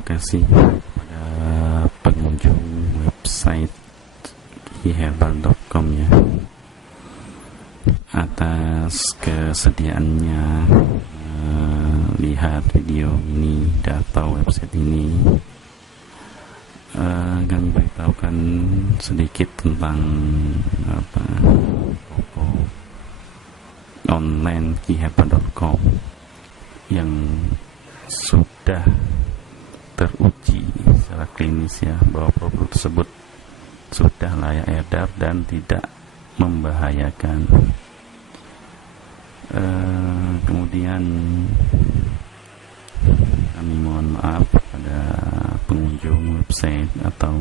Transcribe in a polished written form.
Terima kasih kepada pengunjung website kiherbal.com ya, atas kesediaannya lihat video ini atau website ini. Kami beritahukan sedikit tentang toko online kiherbal.com yang sudah teruji secara klinis ya, bahwa produk tersebut sudah layak edar dan tidak membahayakan. Kemudian kami mohon maaf pada pengunjung website atau